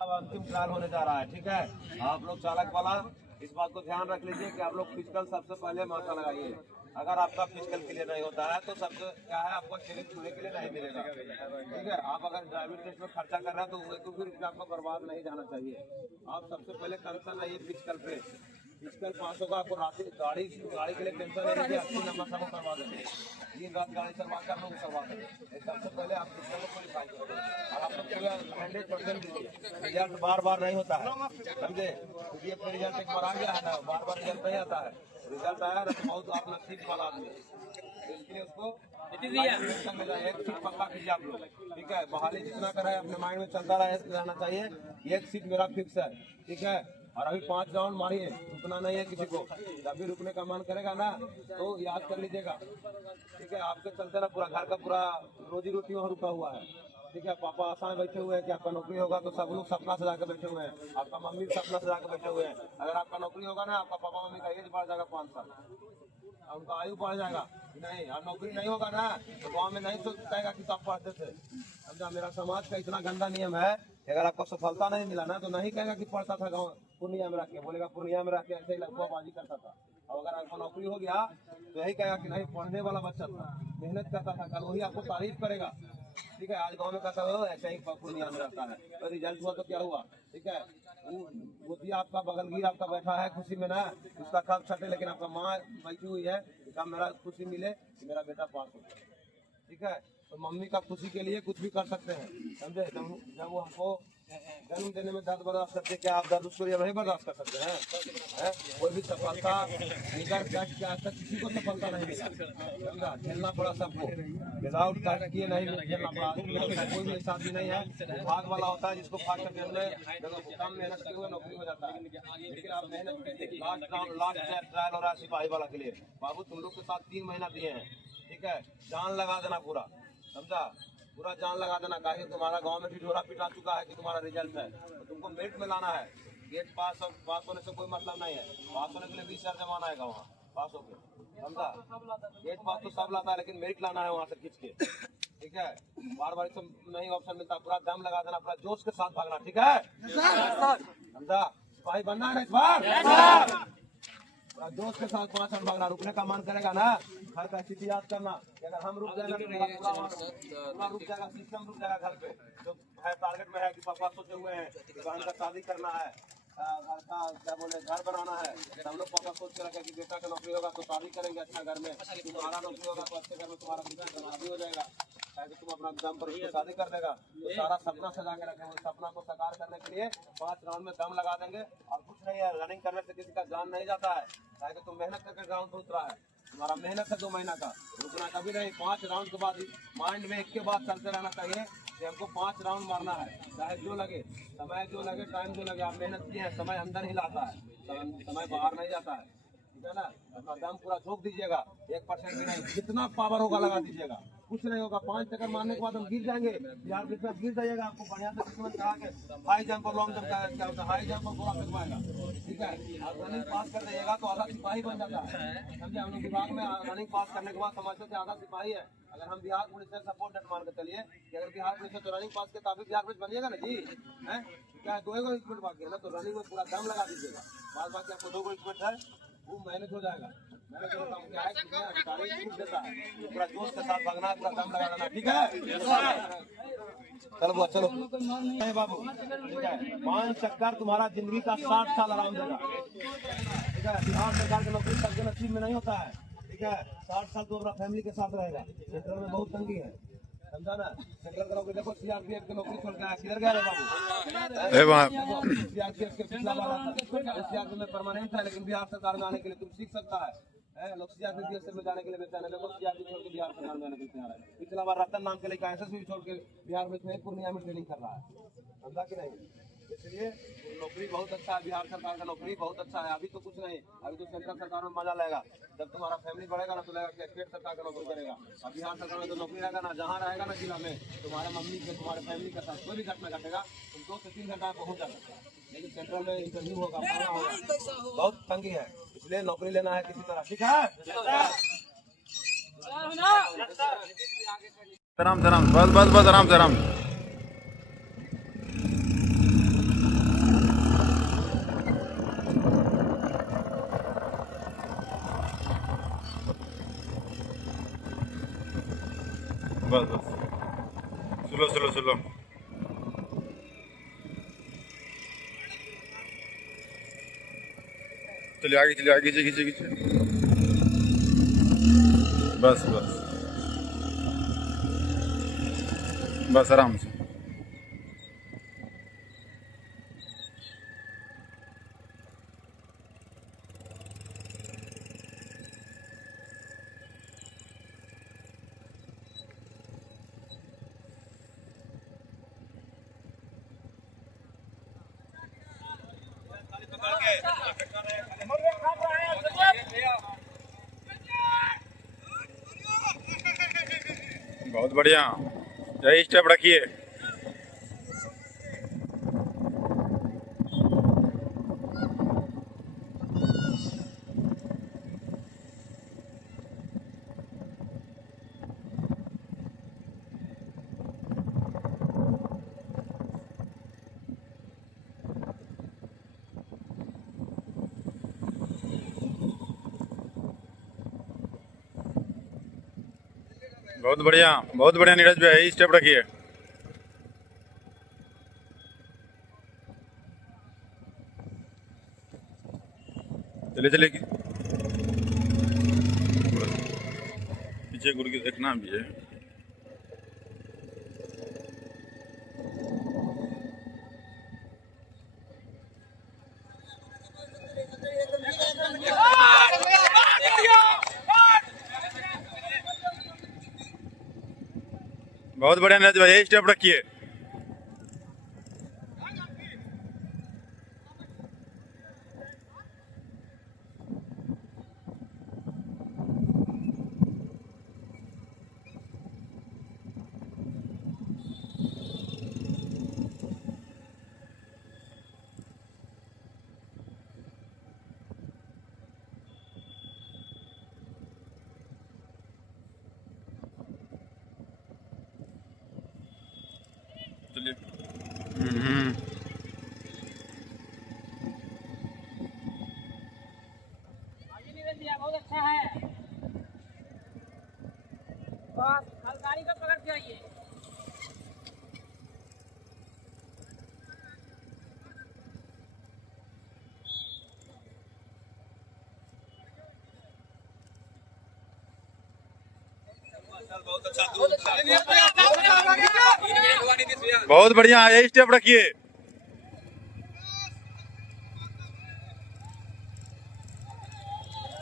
अब अंतिम ट्रायल होने जा रहा है, ठीक है। आप लोग चालक वाला इस बात को ध्यान रख लीजिए कि आप लोग फिजिकल सबसे पहले माथा लगाइए। अगर आपका फिजिकल क्लियर नहीं होता है तो सबसे क्या है, आपको ट्रेनिंग छूने के लिए नहीं मिलेगा, ठीक है। आप अगर ड्राइविंग टेस्ट में खर्चा कर रहे हैं तो एक भी रुपया आपको बर्बाद नहीं जाना चाहिए। आप सबसे पहले कंसर्न रहिए फिजिकल पे। फिजिकल पास होगा, आपको रात गाड़ी के लिए टेंशन नहीं है, 80 नंबर सब करवा देंगे। दिन रात गाड़ी चलवा कर लोग करवा देंगे। सबसे पहले आप फिजिकल को क्वालिफाई करें और आप लोग पूरा 100% दीजिए। रिजल्ट बार बार नहीं होता है, समझे। क्योंकि अपने रिजल्ट एक बार आ गया है ना, बार बार रिजल्ट नहीं आता है। रिजल्ट आया ना तो बहुत आप नसीब वाला आदमी, इसलिए उसको एक सीट पक्का कीजिए आप लोग, ठीक है। बहाली जितना कराए अपने माइंड में चलता रहना चाहिए, एक सीट मेरा फिक्स है, ठीक है। और अभी 5 राउंड मारिए, रुकना नहीं है किसी को। जब भी रुकने का मन करेगा ना तो याद कर लीजिएगा, ठीक है। आपके चलते ना पूरा घर का पूरा रोजी रोटी वहाँ रुका हुआ है, ठीक है। पापा आसान बैठे हुए हैं कि आपका नौकरी होगा, तो सब लोग सपना सजा के बैठे हुए हैं। आपका मम्मी भी सपना सजा के बैठे हुए हैं। अगर आपका नौकरी होगा ना, आपका पापा मम्मी का एज बढ़ जाएगा 5 साल, उनका आयु बढ़ जाएगा। नहीं, और नौकरी नहीं होगा ना तो गाँव में नहीं सोच पाएगा कि आप पढ़ते थे, समझा। मेरा समाज का इतना गंदा नियम है, अगर आपको सफलता नहीं मिला ना तो नहीं कहेगा कि पढ़ता था गाँव पूर्णिया में रह के, बोलेगा पूर्णिया में रह के ऐसे ही लफुआबाजी करता था। और अगर आपको नौकरी हो गया तो यही कहेगा कि नहीं, पढ़ने वाला बच्चा था, मेहनत करता था, कल वही आपको तारीफ करेगा, ठीक है। आज गाँव में कहता हो ऐसे ही पूर्णिया में रहता है, तो रिजल्ट हुआ तो क्या हुआ, ठीक है। वो भी आपका बगलगीर आपका बैठा है खुशी में ना, उसका कब छटे, लेकिन आपका माँ बैठी हुई है कि मेरा खुशी मिले कि मेरा बेटा पास हो, ठीक है। तो मम्मी का खुशी के लिए कुछ भी कर सकते हैं, समझे। जब वो हमको जन्म देने में दर्द बर्दाश्त करते, क्या आप दर्द उसको नहीं बर्दाश्त कर सकते हैं? कोई भी सफलता किसी को सफलता नहीं मिला, झेलना पड़ा सबको, विदाउट कष्ट किए नहीं झेलना पड़ा। कोई भी ऐसा आदमी नहीं है भाग वाला होता है जिसको भाग करके कम मेहनत किए हुए नौकरी हो जाता है। लेकिन आप मेहनत कीजिए। लास्ट ट्रायल हो रहा है सिपाही वाला के लिए, बाबू तुम लोग के साथ 3 महीना दिए हैं, ठीक है। जान लगा देना पूरा, समझा। पूरा जान लगा देना, कहा तुम्हारा गांव में भी ढोरा पिटा चुका है कि तुम्हारा रिजल्ट है, तो तुमको मेरिट में लाना है। गेट पास होने से कोई मतलब नहीं है, पास होने के लिए 20 हजार जमाना आएगा वहाँ पास होके, समझा। गेट पास तो सब लाता है, लेकिन मेरिट लाना है वहाँ से खींच के, ठीक है। बार बार सब नहीं ऑप्शन मिलता, पूरा दम लगा देना, पूरा जोश के साथ भागना, ठीक है, समझा। सिपाही बनना है इस बार, जोश के साथ 5 रन भागना। रुकने का मन करेगा ना, घर का स्थिति याद करना, अगर हम रुक जाएगा तो पूरा रुक जाएगा, सिस्टम रुक जाएगा। घर पे जो है टारगेट में है कि पापा सोचे हुए हैं कि बहन का शादी करना है, घर का क्या बोले घर बनाना है, हम लोग पापा सोच के रखे कि बेटा का नौकरी होगा तो शादी करेंगे अच्छा घर में, तुम्हारा नौकरी होगा तो अच्छे घर में तुम्हारा बेटा शादी हो जाएगा, तुम अपना दम पर उसको शादी कर देगा। तो सारा सपना सजा के रखे, उस सपना को साकार करने के लिए 5 राउंड में दम लगा देंगे। और कुछ नहीं है, रनिंग करने से किसी का जान नहीं जाता है, ताकि तुम मेहनत करके ग्राउंड पर उतरा है, तुम्हारा मेहनत है 2 महीना का, रुकना कभी नहीं। 5 राउंड के बाद माइंड में एक के बाद चलते रहना चाहिए कि हमको 5 राउंड मारना है, चाहे जो लगे, समय जो लगे, टाइम जो लगे। आप मेहनत किए हैं, समय अंदर ही लाता है, समय बाहर नहीं जाता है, ठीक है ना। अपना दम पूरा झोंक दीजिएगा, 1% भी नहीं, जितना पावर होगा लगा दीजिएगा, कुछ नहीं होगा। 5 चक्कर मारने के बाद हम गिर जाएंगे, बिहार पुलिस में गिर जाइएगा, आपको बढ़िया से किस्मत करा के हाई जंप और लॉन्ग जंप क्या होता है, हाई जंप और गोला फेंकवाएगा, ठीक है। आप रनिंग पास कर जाइएगा तो आधा सिपाही बन जाता है, समझे। हम लोग विभाग में रनिंग पास करने के बाद समझते थे आधा सिपाही है। अगर हम बिहार पुलिस से सपोर्ट डेट मान के चलिए कि अगर बिहार पुलिस से तो रनिंग पास के तभी बिहार पुलिस बनिएगा ना जी, है क्या 2 इक्विपमेंट बाकी है ना, तो रनिंग में पूरा दम लगा दीजिएगा। बाद बाकी आपको 2 इक्विपमेंट है, वो मैनेज हो जाएगा। मैनेज होता है क्या है, अधिकारी छूट देता है, पूरा जोश के साथ भागना, पूरा दम लगा देना, ठीक है। चलो चलो नहीं बाबू, ठीक है। 5 चक्कर तुम्हारा जिंदगी का 60 साल आराम देगा, ठीक है। बिहार सरकार की नौकरी सबके नसीब में नहीं होता है, ठीक है। 60 साल तो अपना फैमिली के साथ रहेगा। सेंट्रल में बहुत तंगी है, समझा ना। सेंट्रल का नौकरी देखो, सीआरपीएफ की नौकरी छोड़ के आया, किधर गया रे बाबू? सीआरपीएफ के पिछला वाला सीआरपीएफ में परमानेंट है, लेकिन बिहार सरकार में आने के लिए तुम सीख सकता है। लोग सीआरपीएफ में जाने के लिए बेचैन है, देखो सीआरपीएफ छोड़ के बिहार सरकार में आने के लिए तैयार है। पिछला बार रतन नाम के लिए एसएसबी छोड़ के बिहार में पूर्णिया में ट्रेनिंग कर रहा है, समझा कि नहीं। इसलिए नौकरी बहुत अच्छा है, बिहार सरकार का नौकरी बहुत अच्छा है। अभी तो कुछ नहीं, अभी तो सेंट्रल सरकार में मजा लगेगा। जब तुम्हारा फैमिली बढ़ेगा ना तो लगेगा कि स्टेट सरकार का नौकरी करेगा। अब बिहार सरकार में तो नौकरी रहेगा ना, जहाँ रहेगा ना जिला में, तुम्हारे मम्मी के तुम्हारे फैमिली के साथ कोई भी घटना घटेगा, तुम 2 से 3 घंटा पहुँच जा सकते हैं। लेकिन सेंट्रल में इंटरव्यू होगा, बहुत तंगी है, इसलिए नौकरी लेना है किसी तरह, ठीक है। आराम से आराम, बस बस बस आराम से आराम। बस बस, स्लो स्लो स्लो। चलिए आगे, चलिए आगे, खींचे खींचे खींचे। बस बस बस, आराम से। बहुत बढ़िया, यही स्टेप रखिए। बहुत बढ़िया नीरज भाई, यही स्टेप रखिए। चलिए चलिए, पीछे गुरु की देखना भी है। बहुत बढ़िया नीरज भाई, यही स्टेप रखिए। चलिए। बहुत अच्छा है, बस गाड़ी का पकड़ के आइए। बहुत बढ़िया, यही स्टेप रखिए।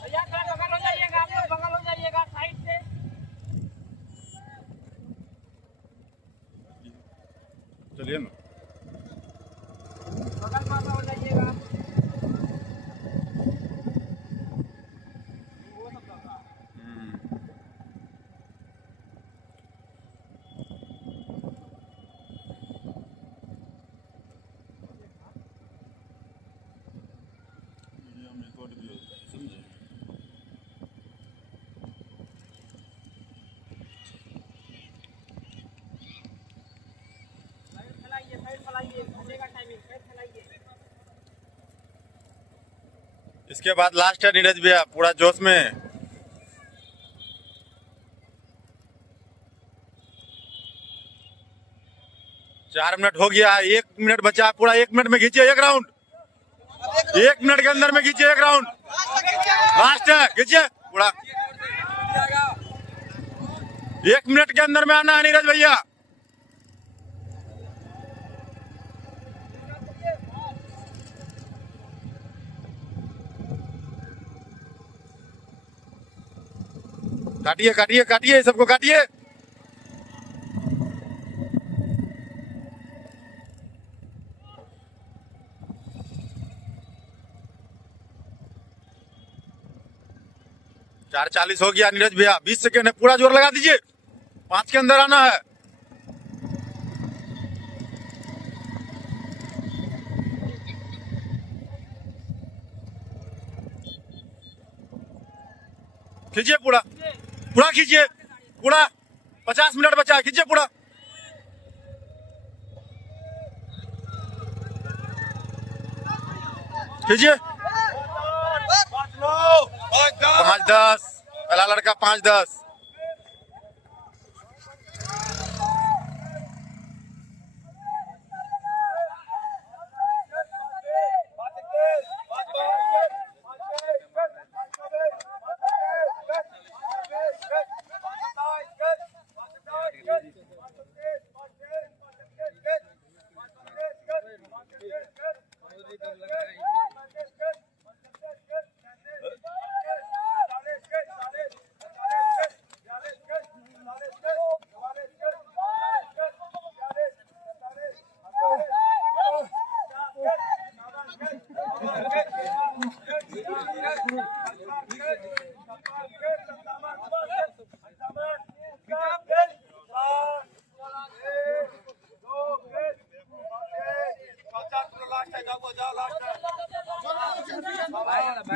भैया बगल हो जाइएगा, आप लोग बगल हो जाइएगा साइड से। चलिए ना, बगल में हो जाइएगा। इसके बाद लास्ट है नीरज भैया, पूरा जोश में। चार मिनट हो गया, 1 मिनट बचा, पूरा 1 मिनट में खींचिए 1 राउंड। 1 मिनट के अंदर में खींचिए 1 राउंड, लास्ट है, खींचिए पूरा। 1 मिनट के अंदर में आना है नीरज भैया। काटिए काटिए काटिए, सबको काटिए। चार 40 हो गया नीरज भैया, 20 सेकेंड है, पूरा जोर लगा दीजिए, 5 के अंदर आना है। खींचिए पूरा, पूरा खींचिए, पूरा 50 मिनट बचा है, खींचिए पूरा। खींचिए 5-10, पहला लड़का 5-10।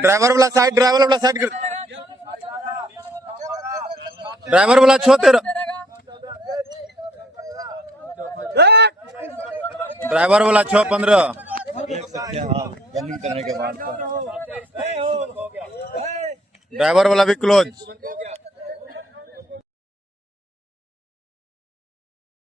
ड्राइवर वाला साइड कर, ड्राइवर वाला छो तेरा, ड्राइवर वाला 6-15 देख सकते हैं आप रनिंग करने के बाद ड्राइवर वाला भी क्लोज।